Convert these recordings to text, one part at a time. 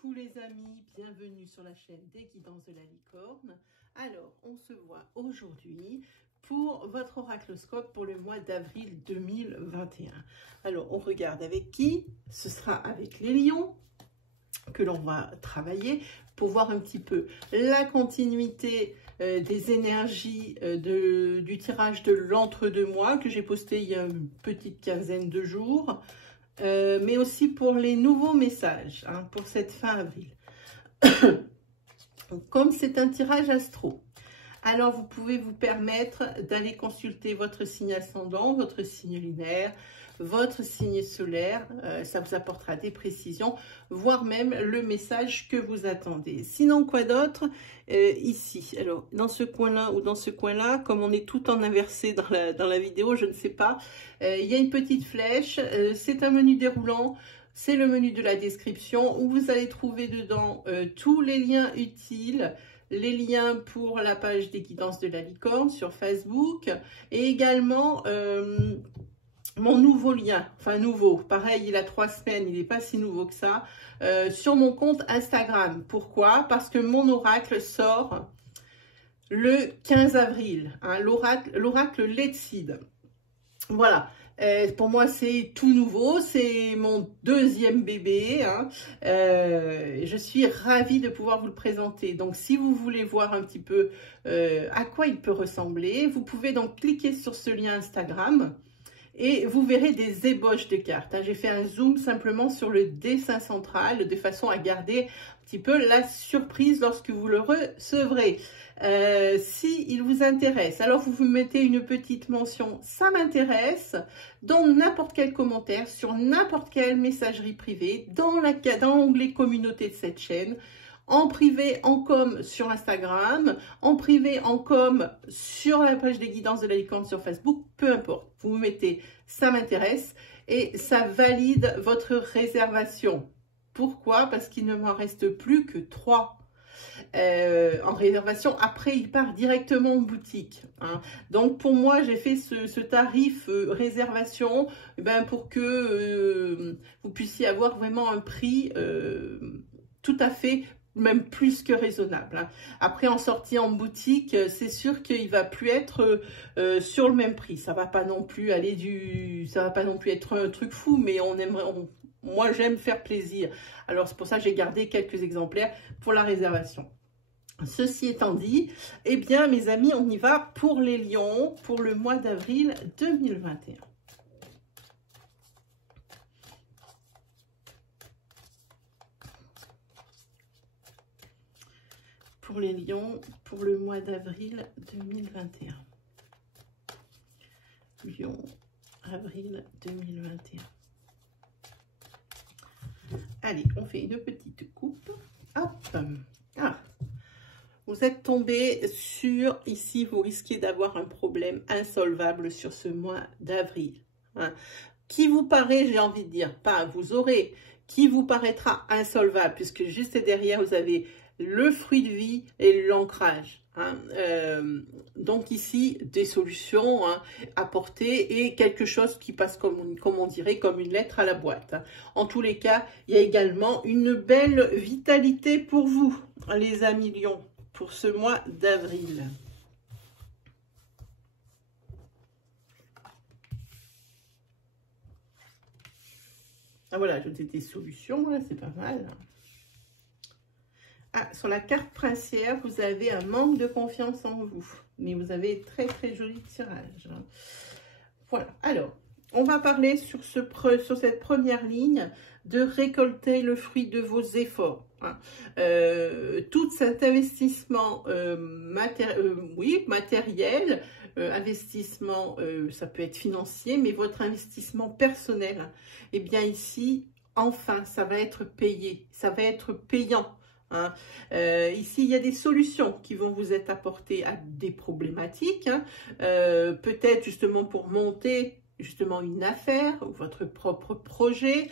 Coucou les amis, bienvenue sur la chaîne des Guidances de la Licorne. Alors, on se voit aujourd'hui pour votre oracloscope pour le mois d'avril 2021. Alors, on regarde avec qui? Ce sera avec les lions que l'on va travailler pour voir un petit peu la continuité des énergies du tirage de l'entre-deux-mois que j'ai posté il y a une petite quinzaine de jours. Mais aussi pour les nouveaux messages, hein, pour cette fin avril. Comme c'est un tirage astro, alors vous pouvez vous permettre d'aller consulter votre signe ascendant, votre signe lunaire, votre signe solaire, ça vous apportera des précisions, voire même le message que vous attendez. Sinon, quoi d'autre? Ici, alors dans ce coin-là ou dans ce coin-là, comme on est tout en inversé dans la vidéo, je ne sais pas, il y a une petite flèche, c'est un menu déroulant, c'est le menu de la description où vous allez trouver dedans tous les liens utiles, les liens pour la page des Guidances de la Licorne sur Facebook et également mon nouveau lien, enfin nouveau, pareil, il a 3 semaines, il n'est pas si nouveau que ça, sur mon compte Instagram. Pourquoi? Parce que mon oracle sort le 15 avril, hein, l'oracle Letseed. Voilà. Pour moi, c'est tout nouveau, c'est mon deuxième bébé. Hein. Je suis ravie de pouvoir vous le présenter. Donc, si vous voulez voir un petit peu à quoi il peut ressembler, vous pouvez donc cliquer sur ce lien Instagram et vous verrez des ébauches de cartes. Hein. J'ai fait un zoom simplement sur le dessin central de façon à garder un petit peu la surprise lorsque vous le recevrez. Si il vous intéresse, alors vous mettez une petite mention, ça m'intéresse, dans n'importe quel commentaire, sur n'importe quelle messagerie privée, dans l'onglet communauté de cette chaîne, en privé, en com sur Instagram, en privé, en com sur la page des Guidances de la Licorne sur Facebook, peu importe. Vous mettez « ça m'intéresse » et ça valide votre réservation. Pourquoi? Parce qu'il ne m'en reste plus que 3 en réservation. Après, il part directement en boutique. Hein. Donc, pour moi, j'ai fait ce tarif réservation pour que vous puissiez avoir vraiment un prix tout à fait même plus que raisonnable. Hein. Après, en sortie en boutique, c'est sûr qu'il va plus être sur le même prix. Ça va pas non plus aller ça va pas non plus être un truc fou, mais moi, j'aime faire plaisir. Alors, c'est pour ça que j'ai gardé quelques exemplaires pour la réservation. Ceci étant dit, eh bien, mes amis, on y va pour les lions pour le mois d'avril 2021. Pour les lions, pour le mois d'avril 2021. Lion, avril 2021. Allez, on fait une petite coupe. Hop. Ah. Vous êtes tombé sur, ici, vous risquez d'avoir un problème insolvable sur ce mois d'avril. Hein. Qui vous paraît, j'ai envie de dire, pas vous aurez, qui vous paraîtra insolvable, puisque juste derrière, vous avez le fruit de vie et l'ancrage. Hein. Donc ici, des solutions hein, apportées et quelque chose qui passe comme on dirait, comme une lettre à la boîte. Hein. En tous les cas, il y a également une belle vitalité pour vous, les amis lions, pour ce mois d'avril. Ah voilà, j'ai des solutions, là, c'est pas mal. Ah, sur la carte princière, vous avez un manque de confiance en vous. Mais vous avez très très joli tirage. Hein. Voilà, alors, on va parler sur cette première ligne de récolter le fruit de vos efforts. Hein. Tout cet investissement matériel, investissement, ça peut être financier, mais votre investissement personnel, eh bien ici, enfin, ça va être payé, ça va être payant. Hein. Ici, il y a des solutions qui vont vous être apportées à des problématiques, hein. Peut-être justement pour monter justement une affaire ou votre propre projet.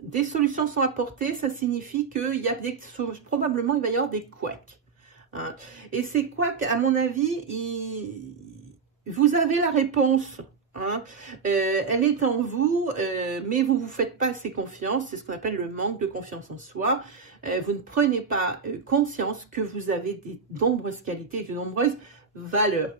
Des solutions sont apportées, ça signifie qu'il y a probablement il va y avoir des couacs. Hein. Et ces couacs, à mon avis, vous avez la réponse. hein. Elle est en vous, mais vous ne vous faites pas assez confiance. C'est ce qu'on appelle le manque de confiance en soi. Vous ne prenez pas conscience que vous avez de nombreuses qualités, de nombreuses valeurs.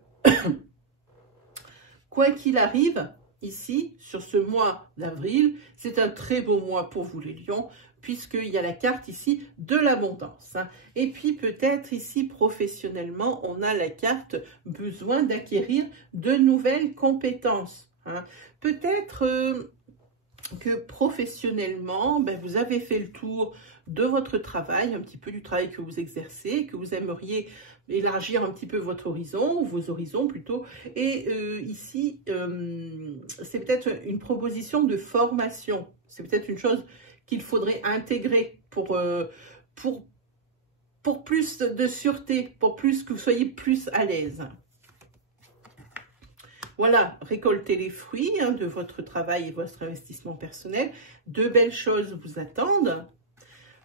Quoi qu'il arrive, ici, sur ce mois d'avril, c'est un très beau mois pour vous les lions, puisqu'il y a la carte ici de l'abondance. Hein. Et puis peut-être ici, professionnellement, on a la carte besoin d'acquérir de nouvelles compétences. Hein. Peut-être que professionnellement, ben, vous avez fait le tour de votre travail, un petit peu du travail que vous exercez, que vous aimeriez élargir un petit peu votre horizon, ou vos horizons plutôt. Et ici, c'est peut-être une proposition de formation. C'est peut-être une chose qu'il faudrait intégrer pour plus de sûreté, pour plus que vous soyez plus à l'aise. Voilà, récoltez les fruits hein, de votre travail et votre investissement personnel. De belles choses vous attendent.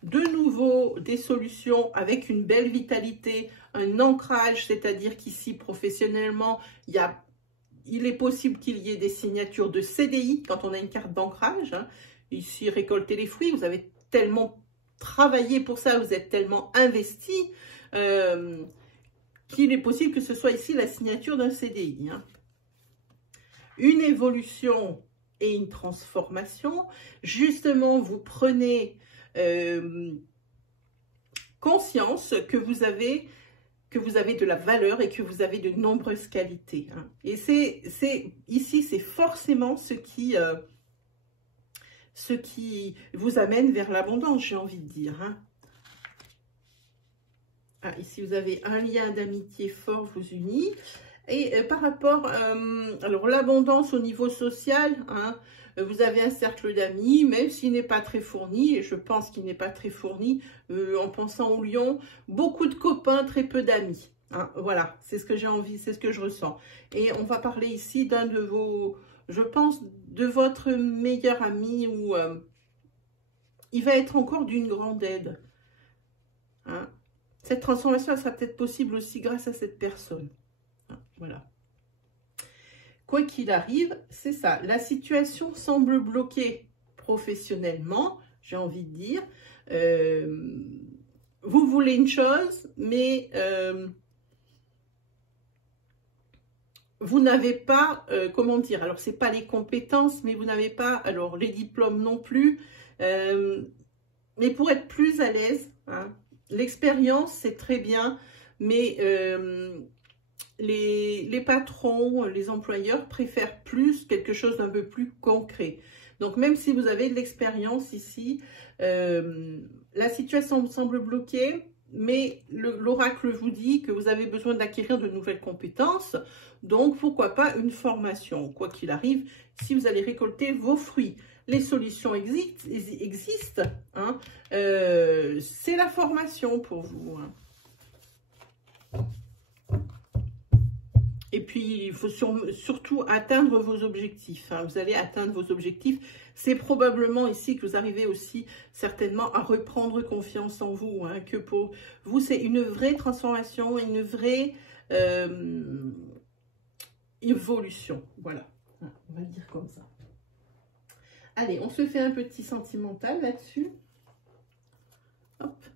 De nouveau, des solutions avec une belle vitalité, un ancrage, c'est-à-dire qu'ici, professionnellement, il est possible qu'il y ait des signatures de CDI quand on a une carte d'ancrage. Hein. Ici, récoltez les fruits, vous avez tellement travaillé pour ça, vous êtes tellement investi qu'il est possible que ce soit ici la signature d'un CDI. Hein. Une évolution et une transformation. Justement, vous prenez conscience que vous avez de la valeur et que vous avez de nombreuses qualités. Hein. Et ici, c'est forcément ce qui vous amène vers l'abondance, j'ai envie de dire. Hein. Ah, ici, vous avez un lien d'amitié fort vous unit. Et par rapport, alors l'abondance au niveau social, hein, vous avez un cercle d'amis, même s'il n'est pas très fourni, et je pense qu'il n'est pas très fourni, en pensant au lion, beaucoup de copains, très peu d'amis. Hein, voilà, c'est ce que j'ai envie, c'est ce que je ressens. Et on va parler ici d'un de vos, je pense, de votre meilleur ami, où il va être encore d'une grande aide. Hein. Cette transformation, elle sera peut-être possible aussi grâce à cette personne. Voilà. Quoi qu'il arrive, c'est ça. La situation semble bloquée professionnellement, j'ai envie de dire. Vous voulez une chose, mais vous n'avez pas, comment dire, alors c'est pas les compétences, mais vous n'avez pas, alors les diplômes non plus, mais pour être plus à l'aise, hein, l'expérience c'est très bien, mais les patrons, les employeurs préfèrent plus quelque chose d'un peu plus concret. Donc, même si vous avez de l'expérience ici, la situation semble bloquée, mais l'oracle vous dit que vous avez besoin d'acquérir de nouvelles compétences. Donc, pourquoi pas une formation, quoi qu'il arrive, si vous allez récolter vos fruits. Les solutions existent. Hein, c'est la formation pour vous. Hein. Et puis, il faut surtout atteindre vos objectifs. Hein. Vous allez atteindre vos objectifs. C'est probablement ici que vous arrivez aussi certainement à reprendre confiance en vous. Hein, que pour vous, c'est une vraie transformation, une vraie évolution. Voilà, on va le dire comme ça. Allez, on se fait un petit sentimental là-dessus. Hop.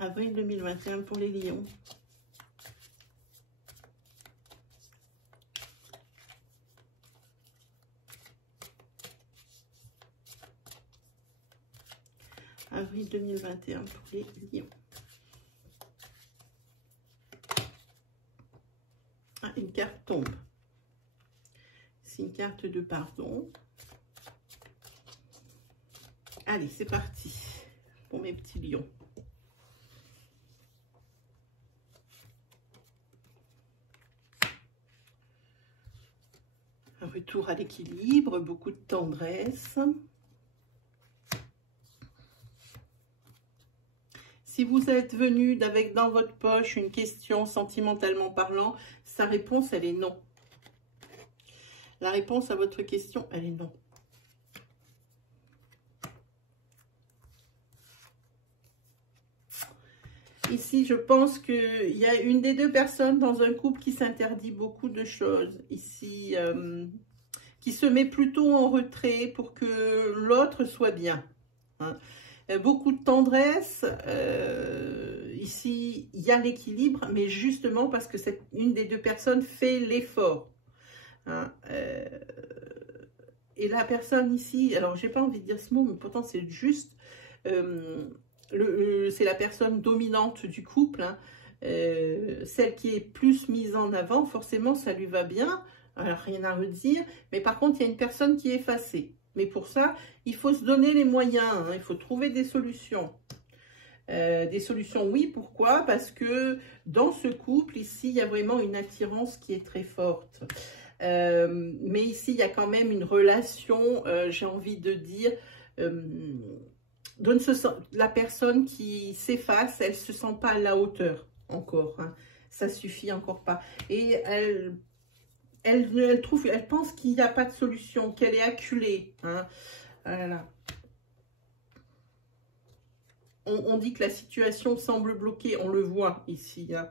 Avril 2021 pour les lions. Avril 2021 pour les lions. Ah, une carte tombe. C'est une carte de pardon. Allez, c'est parti pour mes petits lions. Un retour à l'équilibre, beaucoup de tendresse. Si vous êtes venu avec dans votre poche une question sentimentalement parlant, sa réponse, elle est non. La réponse à votre question, elle est non. Ici, je pense qu'il y a une des deux personnes dans un couple qui s'interdit beaucoup de choses. Ici, qui se met plutôt en retrait pour que l'autre soit bien. Hein. Beaucoup de tendresse. Ici, il y a l'équilibre, mais justement parce que une des deux personnes fait l'effort. Hein. Et la personne ici, alors j'ai pas envie de dire ce mot, mais pourtant c'est juste... c'est la personne dominante du couple, hein, celle qui est plus mise en avant, forcément ça lui va bien, alors rien à redire, mais par contre il y a une personne qui est effacée. Mais pour ça, il faut se donner les moyens, hein, il faut trouver des solutions. Des solutions, oui, pourquoi? Parce que dans ce couple, ici, il y a vraiment une attirance qui est très forte. Mais ici, il y a quand même une relation, j'ai envie de dire... la personne qui s'efface, elle ne se sent pas à la hauteur encore. Hein. Ça suffit encore pas. Et elle pense qu'il n'y a pas de solution, qu'elle est acculée. Hein. Voilà. On dit que la situation semble bloquée, on le voit ici. Hein.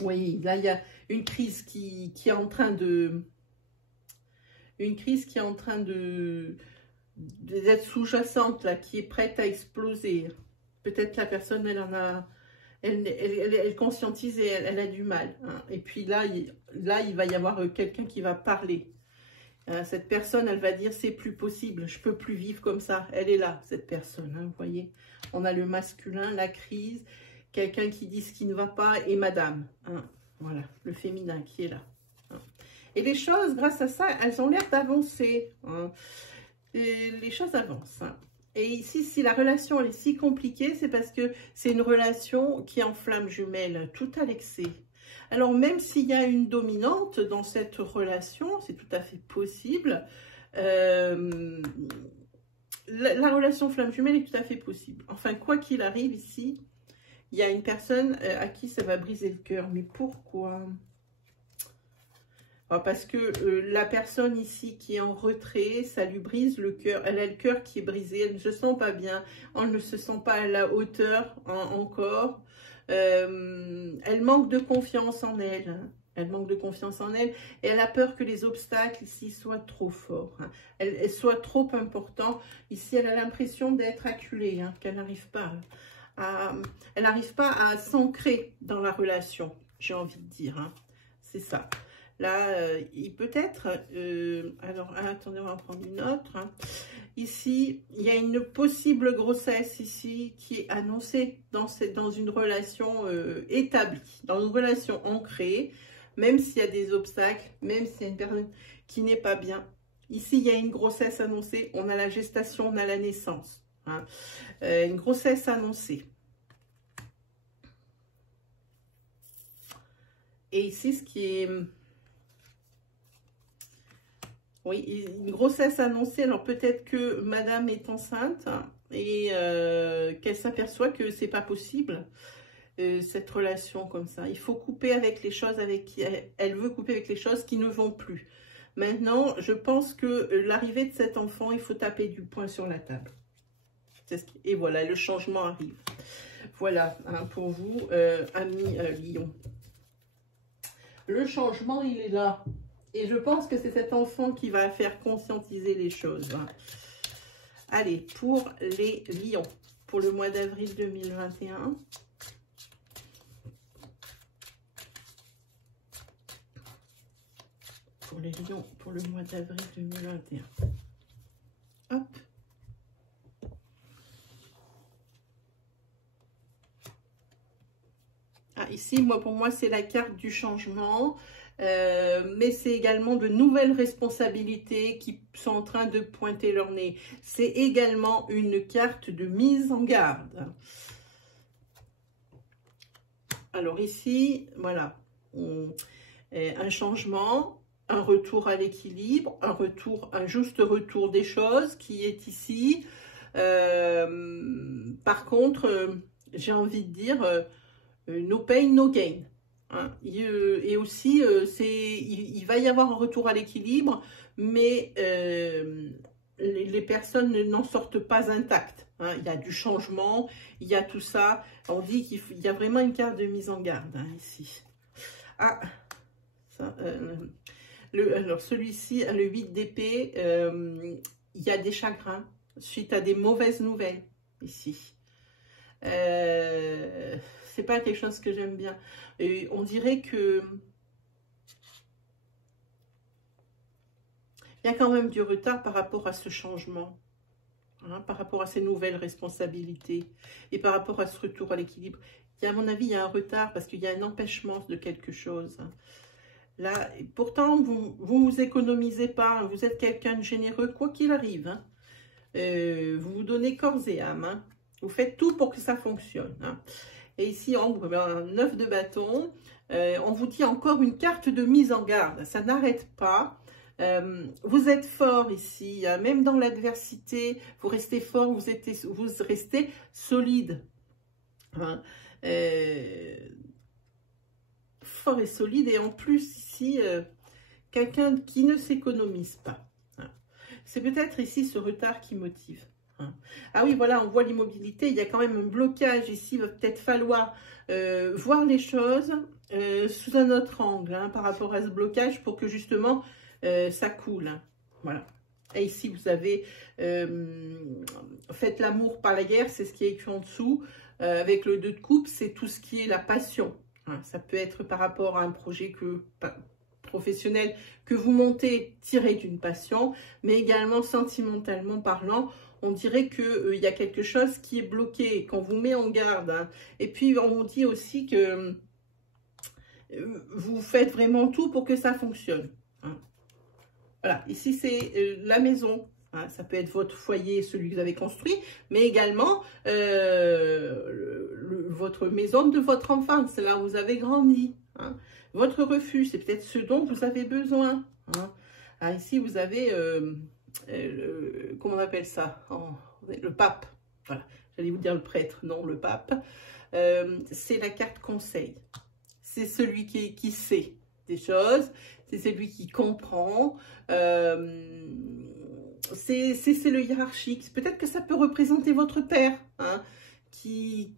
Oui, là, il y a une crise qui est en train de... Une crise qui est en train d'être sous-jacente, là, qui est prête à exploser. Peut-être la personne, elle en a... Elle conscientise et elle a du mal. Hein. Et puis là, il va y avoir quelqu'un qui va parler. Cette personne, elle va dire, c'est plus possible, je peux plus vivre comme ça. Elle est là, cette personne, hein, vous voyez. On a le masculin, la crise, quelqu'un qui dit ce qui ne va pas et madame. Hein. Voilà, le féminin qui est là. Hein. Et les choses, grâce à ça, elles ont l'air d'avancer. Hein. Les choses avancent. Hein. Et ici, si la relation elle est si compliquée, c'est parce que c'est une relation qui est en flamme jumelle, tout à l'excès. Alors, même s'il y a une dominante dans cette relation, c'est tout à fait possible. La relation flamme jumelle est tout à fait possible. Enfin, quoi qu'il arrive ici, il y a une personne à qui ça va briser le cœur. Mais pourquoi ? Parce que la personne ici qui est en retrait, ça lui brise le cœur. Elle a le cœur qui est brisé, elle ne se sent pas bien. Elle ne se sent pas à la hauteur encore. Elle manque de confiance en elle. Hein. Elle manque de confiance en elle. Et elle a peur que les obstacles ici soient trop forts. Hein. Elles soient trop importants. Ici, elle a l'impression d'être acculée. Hein, qu'elle n'arrive pas elle n'arrive pas à s'ancrer dans la relation. J'ai envie de dire. Hein. C'est ça. Là, il peut être... alors, attendez, on va en prendre une autre. Hein. Ici, il y a une possible grossesse ici qui est annoncée dans une relation établie, dans une relation ancrée, même s'il y a des obstacles, même s'il y a une personne qui n'est pas bien. Ici, il y a une grossesse annoncée, on a la gestation, on a la naissance. Hein. Une grossesse annoncée. Et ici, ce qui est... Oui, une grossesse annoncée, alors peut-être que madame est enceinte et qu'elle s'aperçoit que c'est pas possible, cette relation comme ça. Il faut couper avec les choses avec qui elle veut couper avec les choses qui ne vont plus. Maintenant, je pense que l'arrivée de cet enfant, il faut taper du poing sur la table. Et voilà, le changement arrive. Voilà, hein, pour vous, amis Lion. Le changement, il est là. Et je pense que c'est cet enfant qui va faire conscientiser les choses. Hein. Allez, pour les lions, pour le mois d'avril 2021. Pour les lions, pour le mois d'avril 2021. Hop. Ah, ici, pour moi, c'est la carte du changement. Mais c'est également de nouvelles responsabilités qui sont en train de pointer leur nez. C'est également une carte de mise en garde. Alors ici, voilà, un changement, un retour à l'équilibre, un juste retour des choses qui est ici. Par contre, j'ai envie de dire... no pain, no gain. Hein. Et aussi, il va y avoir un retour à l'équilibre, mais les personnes n'en sortent pas intactes. Hein. Il y a du changement, il y a tout ça. On dit qu'il y a vraiment une carte de mise en garde hein, ici. Ah, ça, alors celui-ci, le 8 d'épée, il y a des chagrins suite à des mauvaises nouvelles ici. C'est pas quelque chose que j'aime bien. Et on dirait que il y a quand même du retard par rapport à ce changement, hein, par rapport à ces nouvelles responsabilités et par rapport à ce retour à l'équilibre. À mon avis, il y a un retard parce qu'il y a un empêchement de quelque chose. Là, pourtant, vous économisez pas, hein, vous êtes quelqu'un de généreux, quoi qu'il arrive. Hein. Vous vous donnez corps et âme. Hein. Vous faites tout pour que ça fonctionne. Hein. Et ici, on vous met un 9 de bâton. On vous dit encore une carte de mise en garde. Ça n'arrête pas. Vous êtes fort ici. Hein. Même dans l'adversité, vous restez fort, vous restez solide. Hein. Fort et solide. Et en plus, ici, quelqu'un qui ne s'économise pas. Hein. C'est peut-être ici ce retard qui motive. Ah oui, voilà, on voit l'immobilité, il y a quand même un blocage ici, il va peut-être falloir voir les choses sous un autre angle hein, par rapport à ce blocage pour que justement ça coule. Hein. Voilà. Et ici, vous avez faites l'amour par la guerre, c'est ce qui est écrit en dessous. Avec le 2 de coupe, c'est tout ce qui est la passion. Hein. Ça peut être par rapport à un projet professionnel que vous montez tiré d'une passion, mais également sentimentalement parlant, on dirait qu'il y a quelque chose qui est bloqué, qu'on vous met en garde. Hein. Et puis, on vous dit aussi que vous faites vraiment tout pour que ça fonctionne. Hein. Voilà, ici, c'est la maison. Hein. Ça peut être votre foyer, celui que vous avez construit, mais également votre maison de votre enfance, c'est là où vous avez grandi. Hein. Votre refuge, c'est peut-être ce dont vous avez besoin. Hein. Ah, ici, vous avez... comment on appelle ça? Le pape. Voilà, j'allais vous dire le prêtre, non, le pape. C'est la carte conseil. C'est celui qui sait des choses, c'est celui qui comprend. C'est le hiérarchique. Peut-être que ça peut représenter votre père, hein, qui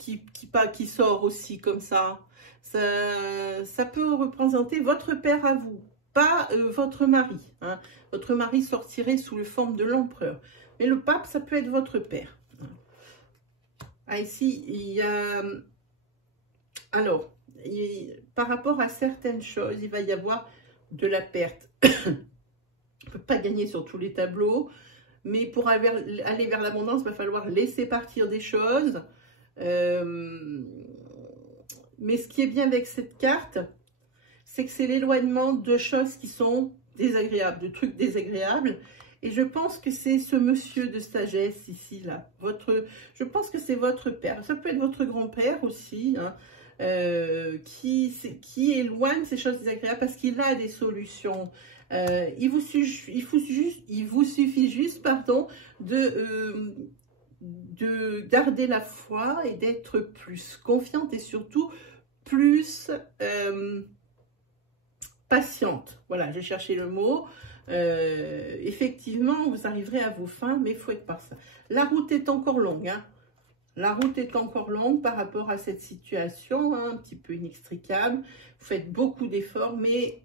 sort aussi comme ça. Ça peut représenter votre père à vous. Pas votre mari. Hein. Votre mari sortirait sous la forme de l'empereur. Mais le pape, ça peut être votre père. Ah, ici, il y a... Alors, par rapport à certaines choses, il va y avoir de la perte. On ne peut pas gagner sur tous les tableaux. Mais pour aller vers l'abondance, il va falloir laisser partir des choses. Mais ce qui est bien avec cette carte, c'est que c'est l'éloignement de choses qui sont désagréables, de trucs désagréables. Et je pense que c'est ce monsieur de sagesse ici, là. Je pense que c'est votre père. Ça peut être votre grand-père aussi, hein, qui éloigne ces choses désagréables parce qu'il a des solutions. Il vous suffit juste, pardon, de garder la foi et d'être plus confiante et surtout plus... patiente, voilà, j'ai cherché le mot. Effectivement, vous arriverez à vos fins, mais il faut être par ça. La route est encore longue, hein. La route est encore longue par rapport à cette situation, hein, un petit peu inextricable. Vous faites beaucoup d'efforts, mais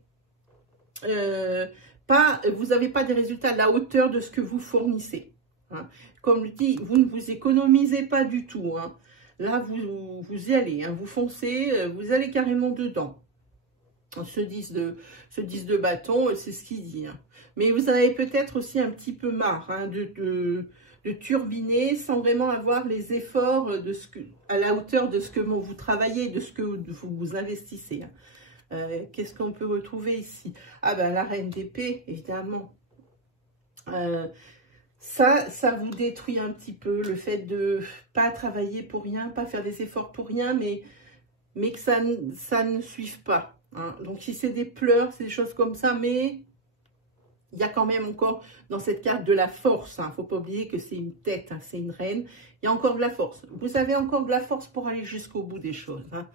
vous n'avez pas des résultats à la hauteur de ce que vous fournissez. Hein. Comme je dis, vous ne vous économisez pas du tout. Hein. Là, vous y allez, hein, vous foncez, vous allez carrément dedans. Ce 10 de bâton, c'est ce qu'il dit. Hein. Mais vous en avez peut-être aussi un petit peu marre hein, de turbiner sans vraiment avoir les efforts à la hauteur de ce que vous travaillez, de ce que vous investissez. Hein. Qu'est-ce qu'on peut retrouver ici? Ah ben la reine d'épée, évidemment. Ça vous détruit un petit peu, le fait de pas travailler pour rien, pas faire des efforts pour rien, mais que ça ne suive pas. Hein. Donc, si c'est des pleurs, c'est des choses comme ça, mais il y a quand même encore dans cette carte de la force. Il ne faut pas oublier que c'est une tête, hein, c'est une reine. Il y a encore de la force. Vous avez encore de la force pour aller jusqu'au bout des choses. Hein.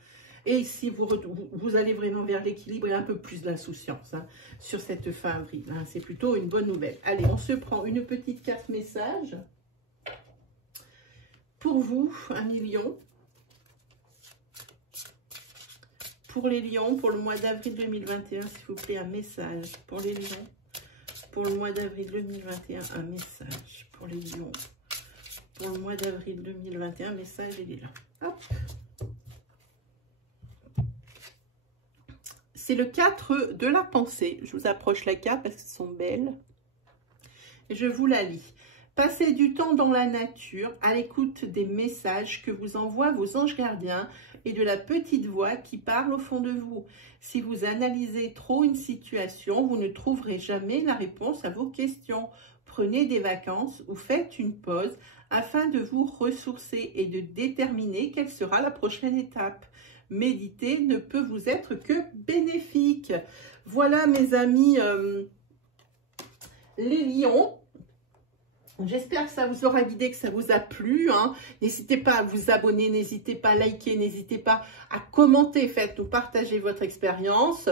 Et ici, vous allez vraiment vers l'équilibre et un peu plus d'insouciance hein, sur cette fin avril. Hein. C'est plutôt une bonne nouvelle. Allez, on se prend une petite carte message. Pour vous, 1 million. Pour les lions, pour le mois d'avril 2021, s'il vous plaît, un message. Pour les lions, pour le mois d'avril 2021, un message. Pour les lions, pour le mois d'avril 2021, message, il est là. Hop. C'est le 4 de la pensée. Je vous approche la carte parce qu'elles sont belles. Et je vous la lis. Passez du temps dans la nature, à l'écoute des messages que vous envoient vos anges gardiens et de la petite voix qui parle au fond de vous. Si vous analysez trop une situation, vous ne trouverez jamais la réponse à vos questions. Prenez des vacances ou faites une pause afin de vous ressourcer et de déterminer quelle sera la prochaine étape. Méditer ne peut vous être que bénéfique. Voilà mes amis les lions. J'espère que ça vous aura guidé, que ça vous a plu. Hein. N'hésitez pas à vous abonner, n'hésitez pas à liker, n'hésitez pas à commenter, faites-nous partager votre expérience.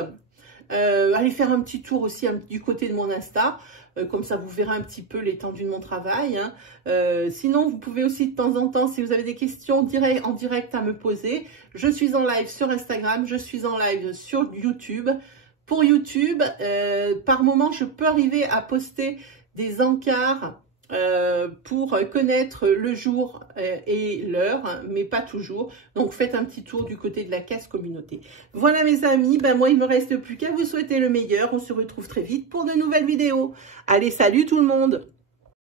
Allez faire un petit tour aussi du côté de mon Insta, comme ça vous verrez un petit peu l'étendue de mon travail. Hein. Sinon, vous pouvez aussi de temps en temps, si vous avez des questions en direct à me poser. Je suis en live sur Instagram, je suis en live sur YouTube. Pour YouTube, par moment, je peux arriver à poster des encarts pour connaître le jour et l'heure, mais pas toujours. Donc, faites un petit tour du côté de la case communauté. Voilà mes amis, ben moi, il me reste plus qu'à vous souhaiter le meilleur. On se retrouve très vite pour de nouvelles vidéos. Allez, salut tout le monde!